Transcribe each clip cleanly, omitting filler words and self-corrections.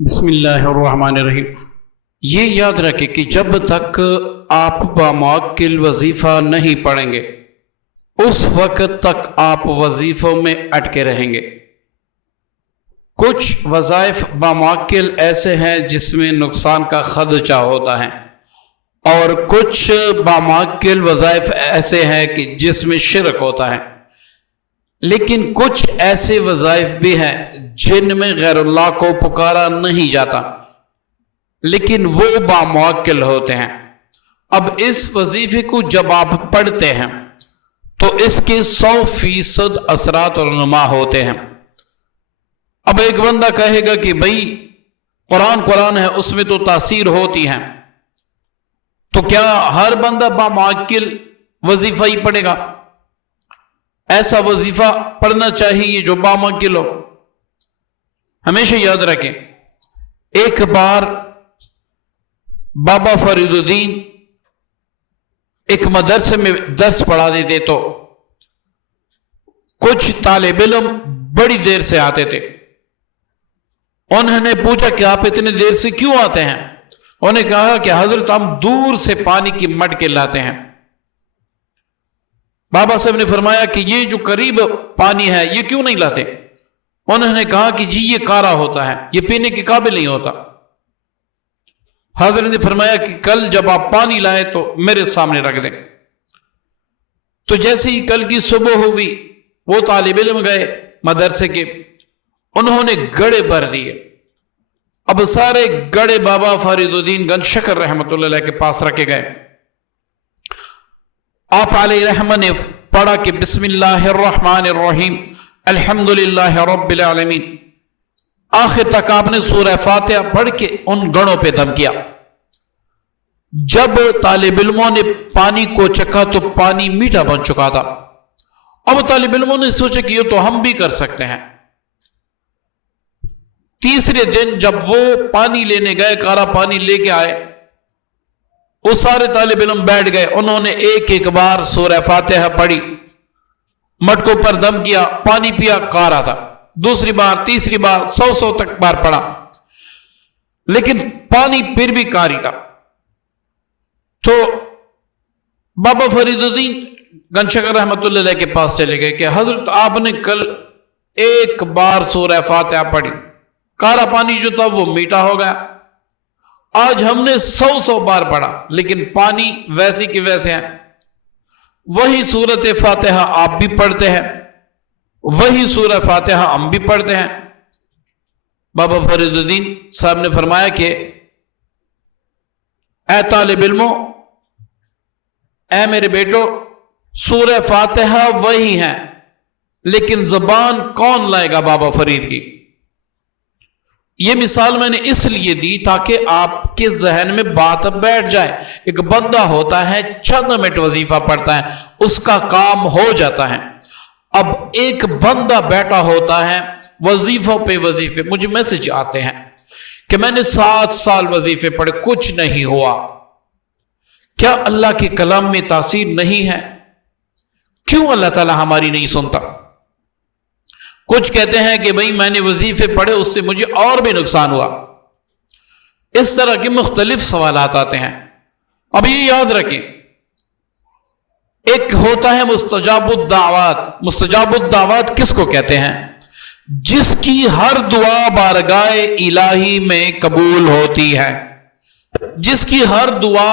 بسم اللہ الرحمن الرحیم۔ یہ یاد رکھیں کہ جب تک آپ بامعقل وظیفہ نہیں پڑھیں گے اس وقت تک آپ وظیفوں میں اٹکے رہیں گے۔ کچھ وظائف بامعقل ایسے ہیں جس میں نقصان کا خدشہ ہوتا ہے، اور کچھ بامعقل وظائف ایسے ہیں کہ جس میں شرک ہوتا ہے، لیکن کچھ ایسے وظائف بھی ہیں جن میں غیر اللہ کو پکارا نہیں جاتا لیکن وہ بامعقل ہوتے ہیں۔ اب اس وظیفے کو جب آپ پڑھتے ہیں تو اس کے 100% اثرات اور نما ہوتے ہیں۔ اب ایک بندہ کہے گا کہ بھائی قرآن ہے، اس میں تو تاثیر ہوتی ہے، تو کیا ہر بندہ بامعقل وظیفہ ہی پڑھے گا؟ ایسا وظیفہ پڑھنا چاہیے جو بامعقل ہو۔ ہمیشہ یاد رکھیں، ایک بار بابا فرید الدین ایک مدرسے میں درس پڑھا دیتے تو کچھ طالب علم بڑی دیر سے آتے تھے۔ انہوں نے پوچھا کہ آپ اتنے دیر سے کیوں آتے ہیں؟ انہوں نے کہا کہ حضرت ہم دور سے پانی کی مٹکے لاتے ہیں۔ بابا صاحب نے فرمایا کہ یہ جو قریب پانی ہے یہ کیوں نہیں لاتے؟ انہوں نے کہا کہ جی یہ کارا ہوتا ہے، یہ پینے کے قابل نہیں ہوتا۔ حضرت نے فرمایا کہ کل جب آپ پانی لائے تو میرے سامنے رکھ دیں۔ تو جیسے ہی کل کی صبح ہوئی وہ طالب علم گئے مدرسے کے، انہوں نے گڑے بھر دیے۔ اب سارے گڑے بابا فرید الدین گنج شکر رحمۃ اللہ علیہ کے پاس رکھے گئے۔ آپ علیہ رحمہ نے پڑھا کہ بسم اللہ الرحمن الرحیم الحمدللہ رب العالمین، آخر تک آپ نے سورہ فاتحہ پڑھ کے ان گڑوں پہ دم کیا۔ جب طالب علموں نے پانی کو چکھا تو پانی میٹھا بن چکا تھا۔ اب طالب علموں نے سوچا کہ یہ تو ہم بھی کر سکتے ہیں۔ تیسرے دن جب وہ پانی لینے گئے، کارا پانی لے کے آئے، وہ سارے طالب علم بیٹھ گئے، انہوں نے ایک ایک بار سورہ فاتحہ پڑھی، مٹکوں پر دم کیا، پانی پیا، کارا تھا۔ دوسری بار، تیسری بار، 100 تک بار پڑھا، لیکن پانی پھر بھی کاری تھا۔ تو بابا فرید الدین گنج شکر رحمۃ اللہ علیہ کے پاس چلے گئے کہ حضرت آپ نے کل ایک بار سورہ فاتحہ پڑھی، کارا پانی جو تھا وہ میٹھا ہو گیا، آج ہم نے 100 بار پڑھا لیکن پانی ویسی کی ویسے ہیں۔ وہی سورت فاتحہ آپ بھی پڑھتے ہیں، وہی سورہ فاتحہ ہم بھی پڑھتے ہیں۔ بابا فرید الدین صاحب نے فرمایا کہ اے طالب علموں، اے میرے بیٹو، سورہ فاتحہ وہی ہیں لیکن زبان کون لائے گا بابا فرید کی؟ یہ مثال میں نے اس لیے دی تاکہ آپ کے ذہن میں بات بیٹھ جائے۔ ایک بندہ ہوتا ہے چند منٹ وظیفہ پڑھتا ہے، اس کا کام ہو جاتا ہے۔ اب ایک بندہ بیٹھا ہوتا ہے وظیفوں پہ وظیفے، مجھے میسج آتے ہیں کہ میں نے 7 سال وظیفے پڑھے، کچھ نہیں ہوا۔ کیا اللہ کے کلام میں تاثیر نہیں ہے؟ کیوں اللہ تعالیٰ ہماری نہیں سنتا؟ کچھ کہتے ہیں کہ بھئی میں نے وظیفے پڑھے، اس سے مجھے اور بھی نقصان ہوا۔ اس طرح کے مختلف سوالات آتے ہیں۔ اب یہ یاد رکھیں، ایک ہوتا ہے مستجاب الدعوات۔ مستجاب الدعوات کس کو کہتے ہیں؟ جس کی ہر دعا بارگاہ الہی میں قبول ہوتی ہے، جس کی ہر دعا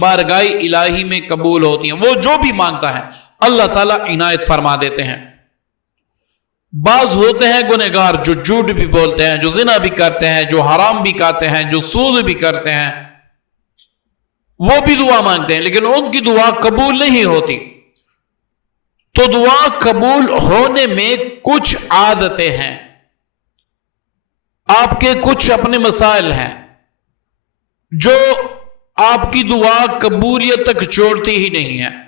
بارگاہ الہی میں قبول ہوتی ہے، وہ جو بھی مانگتا ہے اللہ تعالیٰ عنایت فرما دیتے ہیں۔ بعض ہوتے ہیں گنہگار جو جھوٹ بھی بولتے ہیں، جو زنا بھی کرتے ہیں، جو حرام بھی کھاتے ہیں، جو سود بھی کرتے ہیں، وہ بھی دعا مانگتے ہیں لیکن ان کی دعا قبول نہیں ہوتی۔ تو دعا قبول ہونے میں کچھ عادتیں ہیں، آپ کے کچھ اپنے مسائل ہیں جو آپ کی دعا قبولیت تک چھوڑتی ہی نہیں ہے۔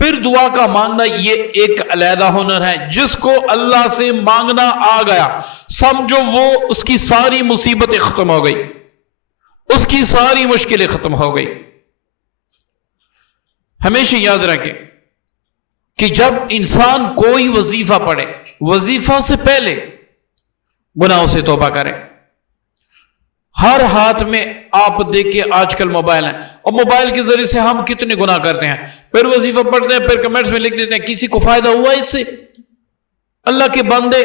پھر دعا کا مانگنا یہ ایک علیحدہ ہنر ہے۔ جس کو اللہ سے مانگنا آ گیا، سمجھو وہ اس کی ساری مصیبتیں ختم ہو گئی، اس کی ساری مشکلیں ختم ہو گئی۔ ہمیشہ یاد رکھیں کہ جب انسان کوئی وظیفہ پڑھے، وظیفہ سے پہلے गुनाहों से तौबा करें। हर हाथ में आप देखिए आजकल मोबाइल है, और मोबाइल के जरिए से हम कितने गुनाह करते हैं। फिर वजीफा पढ़ते हैं, फिर कमेंट्स में लिख देते हैं किसी को फायदा हुआ इससे। अल्लाह के बंदे,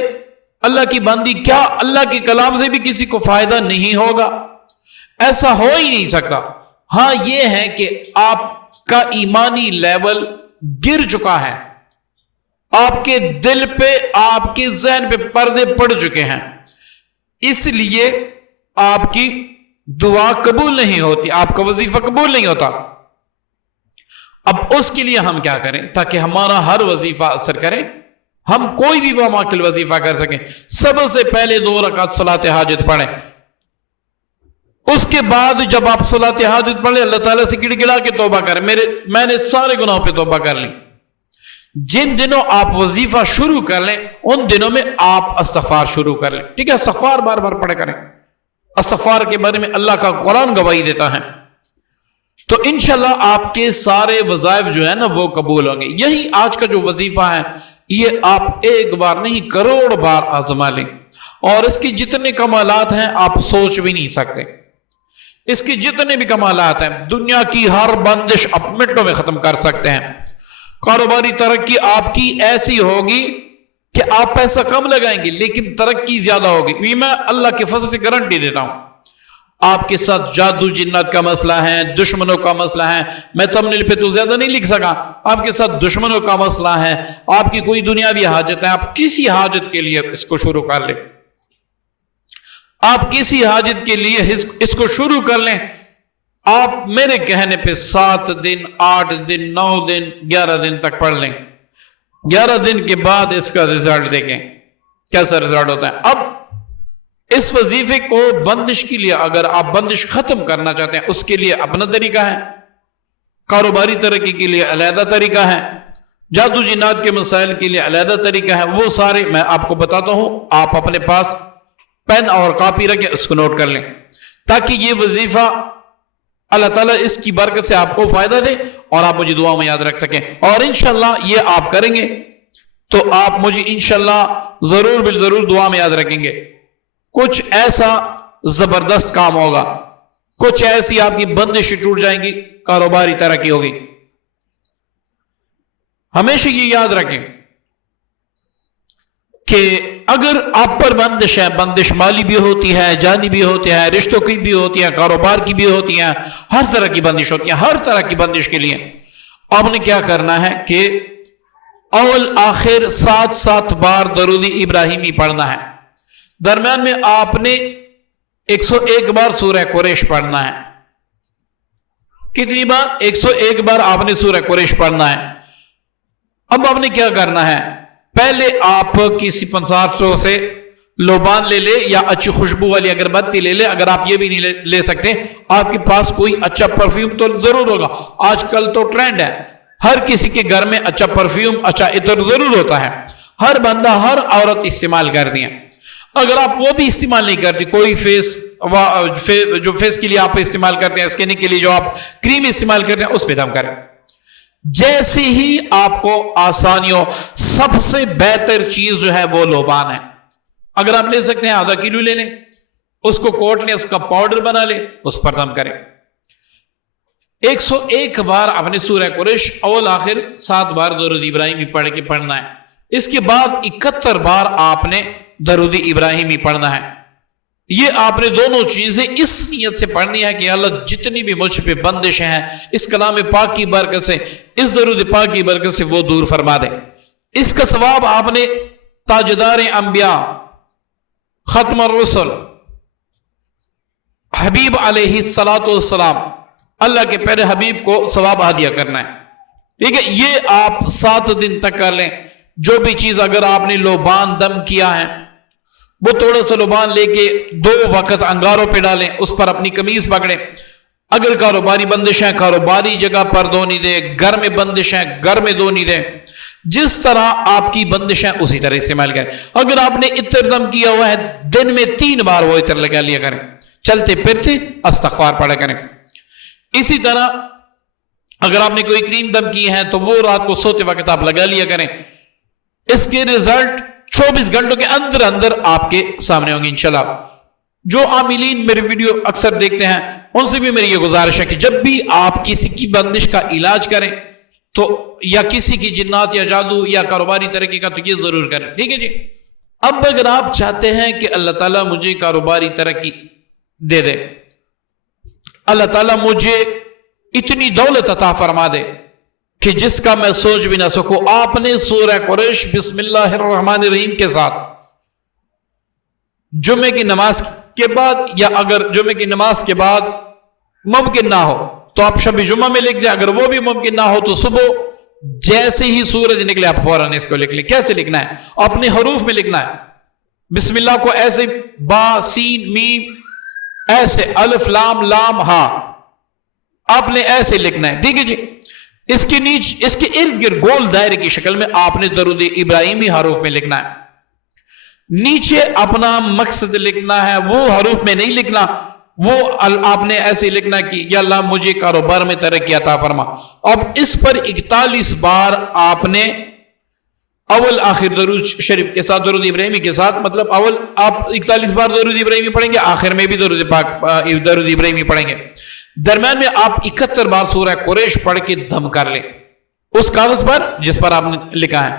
अल्लाह की बंदी, क्या अल्लाह के कलाम से भी किसी को फायदा नहीं होगा? ऐसा हो ही नहीं सकता। हां यह है कि आपका ईमानी लेवल गिर चुका है, आपके दिल पे, आपके ज़हन पे पर्दे पड़ चुके हैं, इसलिए आपकी दुआ कबूल नहीं होती, आपका वजीफा कबूल नहीं होता। अब उसके लिए हम क्या करें ताकि हमारा हर वजीफा असर करे, हम कोई भी बामाकिल वजीफा कर सकें? सबसे पहले 2 रकात सलात हाजत पढ़ें। उसके बाद जब आप सलात हाजत पढ़े, अल्लाह ताला से गिड़गिड़ा के तौबा करें, मैंने सारे गुनाहों पे तौबा कर ली। जिन दिनों आप वजीफा शुरू कर लें उन दिनों में आप इस्तिग़फ़ार शुरू कर लें, ठीक है? इस्तिग़फ़ार बार बार पढ़े करें। इस्तिग़फ़ार के बारे में अल्लाह का कुरान गवाही देता है। तो इंशाल्लाह आपके सारे वज़ाइफ जो है ना वो कबूल होंगे। यही आज का जो वजीफा है ये आप एक बार नहीं करोड़ बार आजमा लें, और इसके जितने कमालात हैं आप सोच भी नहीं सकते। इसके जितने भी कमालात हैं, दुनिया की हर बंदिश आप मिनटों में खत्म कर सकते हैं। कारोबारी तरक्की आपकी ऐसी होगी कि आप पैसा कम लगाएंगे लेकिन तरक्की ज्यादा होगी। ये मैं अल्लाह के फजल से गारंटी देता हूं। आपके साथ जादू जिन्नत का मसला है, दुश्मनों का मसला है, मैं थंबनेल पे तो ज्यादा नहीं लिख सका, आपके साथ दुश्मनों का मसला है, आपकी कोई दुनियावी हाजत है, आप किसी हाजत के लिए इसको शुरू कर लें, आप किसी हाजत के लिए इसको शुरू कर लें। आप मेरे कहने पे 7 दिन, 8 दिन, 9 दिन, 11 दिन तक पढ़ लें। 11 दिन के बाद इसका रिजल्ट देखें कैसा रिजल्ट होता है। अब इस वजीफे को बंदिश के लिए, अगर आप बंदिश खत्म करना चाहते हैं उसके लिए अपना तरीका है, कारोबारी तरक्की के लिए अलहदा तरीका है, जादू जिन्नात के मसाइल के लिए अलहदा तरीका है। वो सारे मैं आपको बताता हूं, आप अपने पास पेन और कॉपी रखें, उसको नोट कर लें ताकि ये वजीफा अल्लाह ताला इसकी बरकत से आपको फायदा दे और आप मुझे दुआ में याद रख सकें। और इंशाल्लाह ये आप करेंगे तो आप मुझे इंशाल्लाह जरूर बिल जरूर दुआ में याद रखेंगे। कुछ ऐसा जबरदस्त काम होगा, कुछ ऐसी आपकी बंदिशें टूट जाएंगी, कारोबारी तरक्की होगी। हमेशा ये याद रखें कि अगर आप पर बंदिश है, बंदिश माली भी होती है, जानी भी होती है, रिश्तों की भी होती है, कारोबार की भी होती है, हर तरह की बंदिश होती है। हर तरह की बंदिश के लिए आपने क्या करना है कि अव्वल आखिर 7-7 बार दरूद इब्राहिमी पढ़ना है। दरम्यान में आपने 101 बार सूरह कुरैश पढ़ना है। कितनी बार? 101 बार आपने सूरह कुरैश पढ़ना है। अब आपने क्या करना है, पहले आप किसी पंसार से लोबान ले ले या अच्छी खुशबू वाली अगरबत्ती ले ले। अगर आप ये भी नहीं ले सकते, आपके पास कोई अच्छा परफ्यूम तो जरूर होगा। आजकल तो ट्रेंड है, हर किसी के घर में अच्छा परफ्यूम, अच्छा इत्र जरूर होता है। हर बंदा, हर औरत इस्तेमाल करती है। अगर आप वो भी इस्तेमाल नहीं करती, कोई जो फेस के लिए आप इस्तेमाल करते हैं, स्किन के लिए जो आप क्रीम इस्तेमाल करते हैं, उस पर दम करें। जैसे ही आपको आसानी हो, सबसे बेहतर चीज जो है वो लोबान है। अगर आप ले सकते हैं आधा किलो ले लें, उसको कोट लें, उसका पाउडर बना लें, उस पर दम करें। 101 बार आपने सूरह कुरैश अव्वल आखिर 7 बार दरूद इब्राहिमी पढ़ के पढ़ना है। इसके बाद 71 बार आपने दरूद इब्राहिमी पढ़ना है। ये आपने दोनों चीजें इस नीयत से पढ़नी है कि अल्लाह जितनी भी मुझ पे बंदिशें हैं, इस कलाम पाक की बरकत से, इस दरूद पाक की बरकत से वो दूर फरमा दे। इसका सवाब आपने ताजदार अंबिया, खत्म रुsul हबीब अलैहिस्सलातु वस्सलाम, अल्लाह के प्यारे हबीब को सवाब हदिया करना है। ठीक है, ये आप 7 दिन तक कर लें। जो भी चीज अगर आपने लोबान दम किया है, वो थोड़ा सा लोबान लेके 2 वक्त अंगारों पे डालें, उस पर अपनी कमीज पकड़ें। अगर कारोबारी बंदिश है, कारोबारी जगह पर धोनी दे, घर में बंदिश है, घर में धोनी दे। जिस तरह आपकी बंदिश है उसी तरह इस्तेमाल करें। अगर आपने इत्र दम किया हुआ है, दिन में 3 बार वो इत्र लगा लिया करें, चलते फिरते इस्तिग़फ़ार पढ़ा करें। इसी तरह अगर आपने कोई क्रीम दम की है तो वो रात को सोते वक्त आप लगा लिया करें। इसके रिजल्ट 24 घंटों के अंदर अंदर आपके सामने होंगे इंशाल्लाह। जो आमिलीन मेरे वीडियो अक्सर देखते हैं उनसे भी मेरी ये गुजारिश है कि जब भी आप किसी की बंदिश का इलाज करें तो, या किसी की जिन्नात या जादू या कारोबारी तरक्की का, तो ये जरूर करें, ठीक है जी। अब अगर आप चाहते हैं कि अल्लाह ताला मुझे कारोबारी तरक्की दे दे, अल्लाह ताला मुझे इतनी दौलत अता फरमा दे कि जिसका मैं सोच भी ना सकूं, आपने सूरह कुरैश बिस्मिल्लाहिर्रहमानिर्रहीम के साथ जुम्मे की नमाज के बाद, या अगर जुम्मे की नमाज के बाद मुमकिन ना हो तो आप शब जुम्मा में लिख दें, अगर वो भी मुमकिन ना हो तो सुबह जैसे ही सूरज निकले आप फौरन इसको लिख लें। कैसे लिखना है? अपने हरूफ में लिखना है। बिस्मिल्लाह को ऐसे बा सीन मीम, ऐसे अलिफ लाम लाम हा, आपने ऐसे लिखना है, ठीक है जी। इसके नीचे, इसके इर्द गिर्द गोल दायरे की शक्ल में आपने दरूद इब्राहिमी हरूफ में लिखना है। नीचे अपना मकसद लिखना है, वो हरूफ में नहीं लिखना, वो आपने ऐसे लिखना कि या अल्लाह मुझे कारोबार में तरक्की अता फरमा। अब इस पर 41 बार आपने अव्वल आखिर दरूद शरीफ के साथ, दरूद इब्राहिमी के साथ, मतलब अव्वल आप 41 बार दरूद इब्राहिमी पढ़ेंगे, आखिर में भी दरूद इब्राहिमी पढ़ेंगे। दरम्यान में आप 71 बार सूरह कुरैश पढ़ के दम कर लें उस कागज पर जिस पर आपने लिखा है।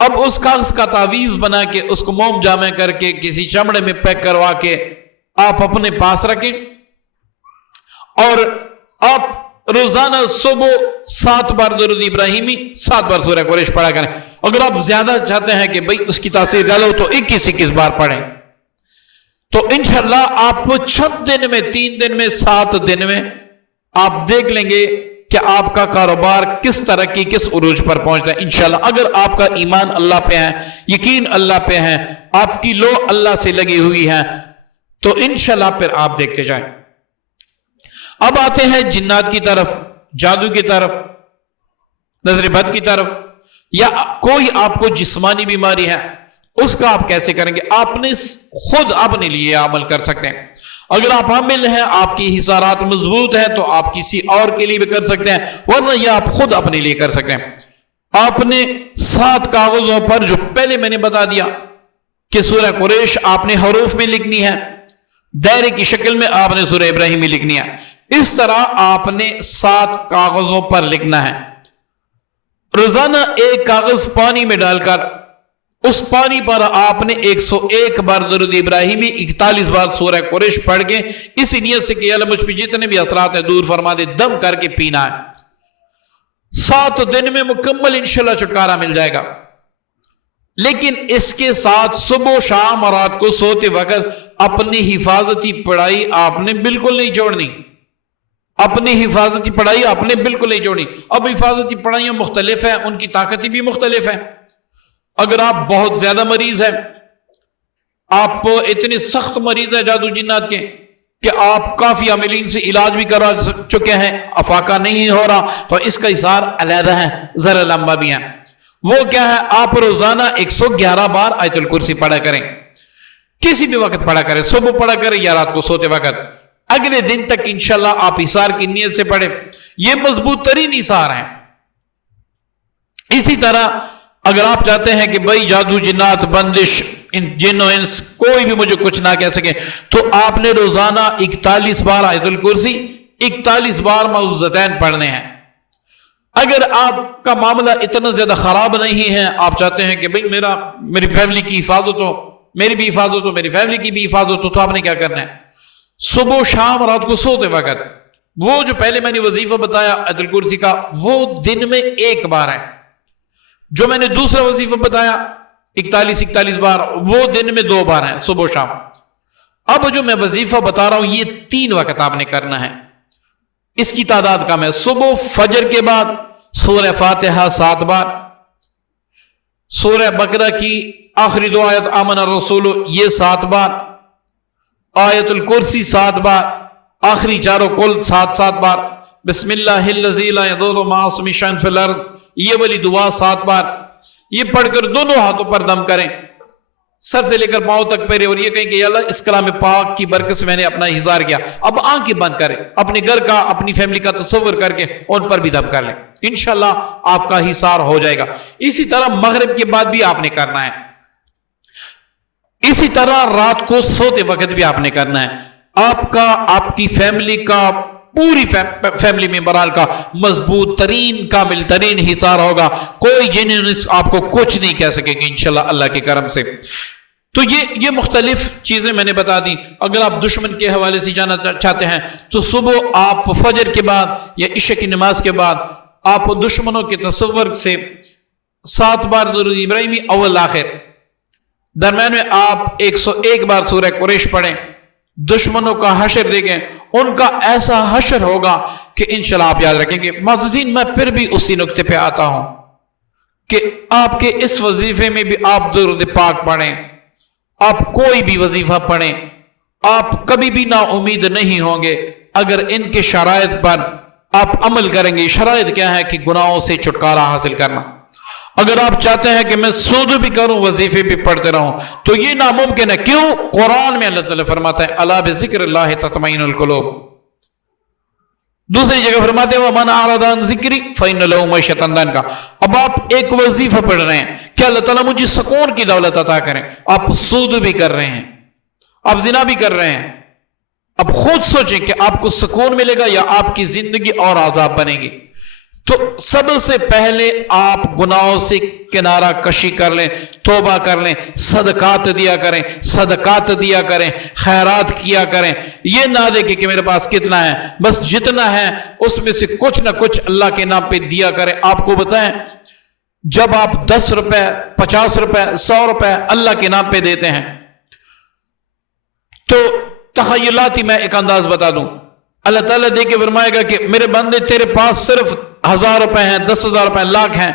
अब उस कागज का तावीज बना के उसको मोम जामे करके किसी चमड़े में पैक करवा के आप अपने पास रखें और आप रोजाना सुबह 7 बार दरूद इब्राहिमी, 7 बार सूरह कुरैश पढ़ा करें। अगर आप ज्यादा चाहते हैं कि भाई उसकी तासीर ज्यादा हो तो 21 बार पढ़ें, तो इंशाल्लाह आप चंद दिन में, 3 दिन में, 7 दिन में आप देख लेंगे कि आपका कारोबार किस तरह की, किस उरूज पर पहुंचता है इंशाल्लाह। अगर आपका ईमान अल्लाह पे है, यकीन अल्लाह पे है, आपकी लो अल्लाह से लगी हुई है, तो इंशाल्लाह फिर आप देखते जाएं। अब आते हैं जिन्नात की तरफ, जादू की तरफ, नजर बद की तरफ, या कोई आपको जिस्मानी बीमारी है, उसका आप कैसे करेंगे? आपने खुद अपने लिए अमल कर सकते हैं। अगर आप हामिल हैं, आपकी हिसारात मजबूत है, तो आप किसी और के लिए भी कर सकते हैं, वरना यह आप खुद अपने लिए कर सकते हैं। आपने 7 कागजों पर, जो पहले मैंने बता दिया कि सूरह कुरैश आपने हरूफ में लिखनी है, दायरे की शक्ल में आपने सूरह इब्राहिमी लिखनी है, इस तरह आपने 7 कागजों पर लिखना है। रोजाना एक कागज पानी में डालकर उस पानी पर आपने 101 बार दरूद इब्राहिमी, 41 बार सूरह कुरैश पढ़ के इसी नियत से कि अल्लाह मुझ पे जितने भी असरात हैं दूर फरमा दे, दम करके पीना है। 7 दिन में मुकम्मल इंशाल्लाह छुटकारा मिल जाएगा। लेकिन इसके साथ सुबह शाम और रात को सोते वक्त अपनी हिफाजती पढ़ाई आपने बिल्कुल नहीं छोड़नी। अपनी हिफाजती पढ़ाई आपने बिल्कुल नहीं छोड़नी। अब हिफाजती पढ़ाइयां मुख्तलिफ हैं, उनकी ताकतें भी मुख्तलिफ हैं। अगर आप बहुत ज्यादा मरीज हैं, आप इतने सख्त मरीज हैं जादू जिन्नात के कि आप काफी अमीलीन से इलाज भी करा चुके हैं, अफाका नहीं हो रहा, तो इसका इसार अलहदा है, जरा लंबा भी है। वो क्या है? आप रोजाना 111 बार आयतुल कुर्सी पढ़ा करें, किसी भी वक्त पढ़ा करें, सुबह पढ़ा करें या रात को सोते वक्त। अगले दिन तक इंशाल्लाह आप इसार की नीयत से पढ़े, ये मजबूत तरीन इसार है। इसी तरह अगर आप चाहते हैं कि भाई जादू जिन्नात बंदिश इन जिन्नो इंस कोई भी मुझे कुछ ना कह सके, तो आपने रोजाना 41 बार आयतुल कुर्सी, 41 बार मऊज़तैन पढ़ने हैं। अगर आपका मामला इतना ज्यादा खराब नहीं है, आप चाहते हैं कि भाई मेरी फैमिली की हिफाजत हो, मेरी भी हिफाजत हो, मेरी फैमिली की भी हिफाजत हो, तो आपने क्या करना है? सुबह शाम रात को सोते वक्त वो जो पहले मैंने वजीफा बताया आयतुल कुर्सी का, वो दिन में 1 बार है। जो मैंने दूसरा वजीफा बताया 41 बार, वो दिन में 2 बार है, सुबह शाम। अब जो मैं वजीफा बता रहा हूं ये 3 वक्त आपने करना है। इसकी तादाद कम है। सुबह फजर के बाद सूरह फातिहा 7 बार, सूरह बकरा की आखिरी 2 आयत आमना रसूल ये 7 बार, आयतुल कुर्सी 7 बार, आखिरी चारों कुल 7 बार, बिस्मिल्लाहिल्लज़ी ला यदुर्रु मअ इस्मिही शैअन फिल अर्द ये वाली दुआ 7 बार। ये पढ़कर दोनों हाथों पर दम करें, سر سے لے کر پاؤں تک پہرے اور یہ کہیں کہ یا اللہ اس کلام پاک کی برکت سے میں نے اپنا احضار کیا. اب آنکھیں بند کریں, اپنے گھر کا اپنی فیملی کا تصور کر کے ان پر بھی دم کر لیں, انشاءاللہ آپ کا احضار ہو جائے گا. اسی طرح مغرب کے بعد بھی آپ نے کرنا ہے, اسی طرح رات کو سوتے وقت بھی آپ نے کرنا ہے. آپ کا, آپ کی فیملی کا, پوری فیملی ممبران کا مضبوط ترین کامل ترین حصار ہوگا. کوئی جنس آپ کو کچھ نہیں کہہ سکے گی انشاءاللہ اللہ کے کرم سے. تو یہ مختلف چیزیں میں نے بتا دی. اگر آپ دشمن کے حوالے سے جانا چاہتے ہیں تو صبح آپ فجر کے بعد یا عشاء کی نماز کے بعد آپ دشمنوں کے تصور سے 7 بار درود ابراہیمی اول آخر, درمیان میں آپ 101 بار سورہ قریش پڑھیں. دشمنوں کا حشر دیکھیں, ان کا ایسا حشر ہوگا کہ انشاءاللہ آپ یاد رکھیں گے. معززین, میں پھر بھی اسی نقطے پہ آتا ہوں کہ آپ کے اس وظیفے میں بھی آپ درود پاک پڑھیں. آپ کوئی بھی وظیفہ پڑھیں, آپ کبھی بھی نا امید نہیں ہوں گے اگر ان کے شرائط پر آپ عمل کریں گے. شرائط کیا ہے کہ گناہوں سے چھٹکارا حاصل کرنا. اگر آپ چاہتے ہیں کہ میں سود بھی کروں وظیفے بھی پڑھتے رہوں تو یہ ناممکن ہے. کیوں؟ قرآن میں اللہ تعالیٰ فرماتا ہے الا بذکر اللہ تطمئن القلوب. دوسری جگہ فرماتے ہیں ومن اعرض عن ذکری فإن له معیشۃ ضنکا. اب آپ ایک وظیفہ پڑھ رہے ہیں کہ اللہ تعالیٰ مجھے سکون کی دولت عطا کریں, آپ سود بھی کر رہے ہیں, آپ زنا بھی کر رہے ہیں. اب خود سوچیں کہ آپ کو سکون ملے گا یا آپ کی زندگی اور عذاب بنے گی. تو سب سے پہلے آپ گناہوں سے کنارہ کشی کر لیں, توبہ کر لیں, صدقات دیا کریں, خیرات کیا کریں. یہ نہ دیکھیں کہ میرے پاس کتنا ہے, بس جتنا ہے اس میں سے کچھ نہ کچھ اللہ کے نام پہ دیا کریں. آپ کو بتائیں, جب آپ 10 روپے 50 روپے 100 روپے اللہ کے نام پہ دیتے ہیں تو تخیلاتی میں ایک انداز بتا دوں, اللہ تعالیٰ دے کے فرمائے گا کہ میرے بندے تیرے پاس صرف 1000 روپے ہیں, 10,000 روپے, لاکھ ہیں,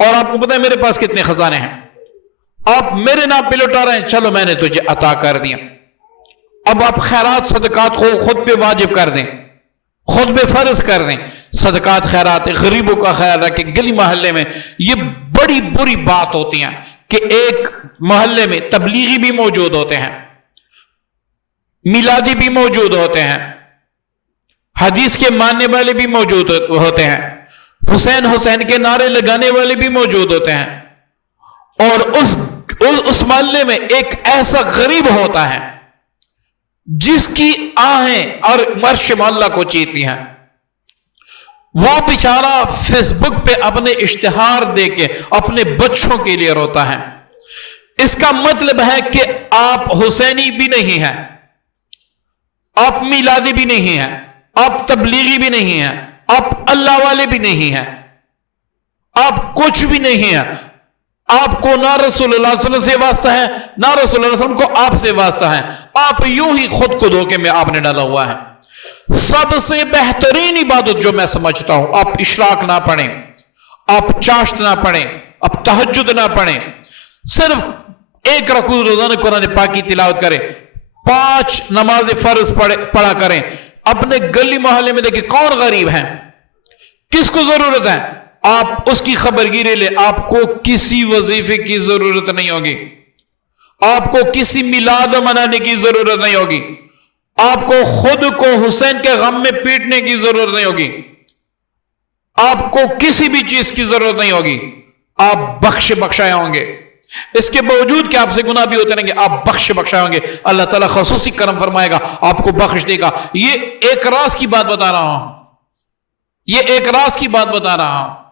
اور آپ کو پتہ ہے میرے پاس کتنے خزانے ہیں. آپ میرے نام پہ لوٹا رہے ہیں, چلو میں نے تجھے عطا کر دیا. اب آپ خیرات صدقات کو خود پہ واجب کر دیں, خود پہ فرض کر دیں. صدقات خیرات, غریبوں کا خیال رکھیں. گلی محلے میں یہ بڑی بری بات ہوتی ہے کہ ایک محلے میں تبلیغی بھی موجود ہوتے ہیں, میلادی بھی موجود ہوتے ہیں, حدیث کے ماننے والے بھی موجود ہوتے ہیں, حسین کے نعرے لگانے والے بھی موجود ہوتے ہیں, اور اس محلے میں ایک ایسا غریب ہوتا ہے جس کی آہیں اور مرش محلہ کو چیرتی ہیں. وہ بیچارہ فیس بک پہ اپنے اشتہار دے کے اپنے بچوں کے لیے روتا ہے. اس کا مطلب ہے کہ آپ حسینی بھی نہیں ہیں, آپ میلادی بھی نہیں ہیں, آپ تبلیغی بھی نہیں ہیں, آپ اللہ والے بھی نہیں ہیں, آپ کچھ بھی نہیں ہیں. آپ کو نہ رسول اللہ صلی اللہ علیہ وسلم سے واسطہ ہے, نہ رسول اللہ صلی اللہ علیہ وسلم کو آپ سے واسطہ ہے. آپ یوں ہی خود کو دھوکے میں آپ نے ڈالا ہوا ہے. سب سے بہترین عبادت جو میں سمجھتا ہوں, آپ اشراق نہ پڑھیں, آپ چاشت نہ پڑھیں, آپ تہجد نہ پڑھیں, صرف 1 رکوع روزانہ قرآن پاک کی تلاوت کریں, 5 نماز فرض پڑھا کریں. اپنے گلی محلے میں دیکھیں کون غریب ہیں, کس کو ضرورت ہے, آپ اس کی خبر گیری لیں. آپ کو کسی وظیفے کی ضرورت نہیں ہوگی, آپ کو کسی میلاد منانے کی ضرورت نہیں ہوگی, آپ کو خود کو حسین کے غم میں پیٹنے کی ضرورت نہیں ہوگی, آپ کو کسی بھی چیز کی ضرورت نہیں ہوگی. آپ بخشائے ہوں گے. اس کے باوجود کہ آپ سے گناہ بھی ہوتے رہیں گے, آپ بخشائے ہوں گے. اللہ تعالیٰ خصوصی کرم فرمائے گا, آپ کو بخش دے گا. یہ ایک راز کی بات بتا رہا ہوں, یہ ایک راز کی بات بتا رہا ہوں.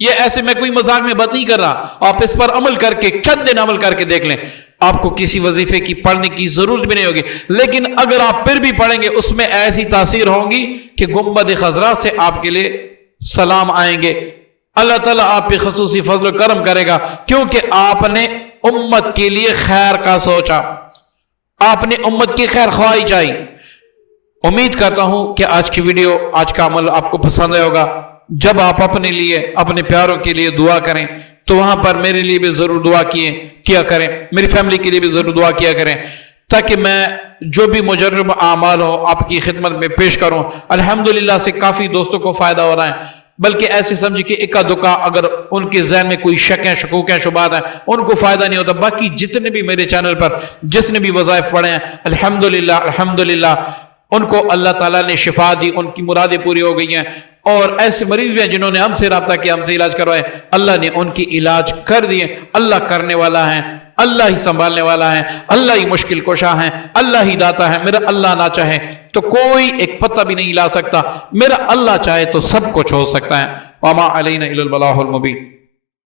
یہ ایسے میں کوئی مذاق میں بات نہیں کر رہا. آپ اس پر عمل کر کے, چند دن عمل کر کے دیکھ لیں, آپ کو کسی وظیفے کی پڑھنے کی ضرورت بھی نہیں ہوگی. لیکن اگر آپ پھر بھی پڑھیں گے, اس میں ایسی تاثیر ہوں گی کہ گنبد خضرا سے آپ کے لیے سلام آئیں گے. اللہ تعالیٰ آپ پہ خصوصی فضل و کرم کرے گا, کیونکہ آپ نے امت کے لیے خیر کا سوچا, آپ نے امت کی خیر خواہی چاہی. امید کرتا ہوں کہ آج کی ویڈیو, آج کا عمل آپ کو پسند آئے ہوگا. جب آپ اپنے لیے, اپنے پیاروں کے لیے دعا کریں تو وہاں پر میرے لیے بھی ضرور دعا کیا کریں, میری فیملی کے لیے بھی ضرور دعا کیا کریں, تاکہ میں جو بھی مجرب اعمال ہو آپ کی خدمت میں پیش کروں. الحمدللہ سے کافی دوستوں کو فائدہ ہو رہا ہے. بلکہ ایسے سمجھے کہ اکا دکا اگر ان کے ذہن میں کوئی شکیں شکوکیں شبہات ہیں ان کو فائدہ نہیں ہوتا. باقی جتنے بھی میرے چینل پر جس نے بھی وظائف پڑھے ہیں الحمدللہ الحمدللہ ان کو اللہ تعالیٰ نے شفا دی, ان کی مرادیں پوری ہو گئی ہیں. اور ایسے مریض بھی ہیں جنہوں نے ہم سے رابطہ کیا, ہم سے علاج کروائے, اللہ نے ان کی علاج کر دیے. اللہ کرنے والا ہے, اللہ ہی سنبھالنے والا ہے, اللہ ہی مشکل کشا ہے, اللہ ہی داتا ہے. میرا اللہ نہ چاہے تو کوئی ایک پتہ بھی نہیں لا سکتا, میرا اللہ چاہے تو سب کچھ ہو سکتا ہے. وما علینا الا البلاغ المبین.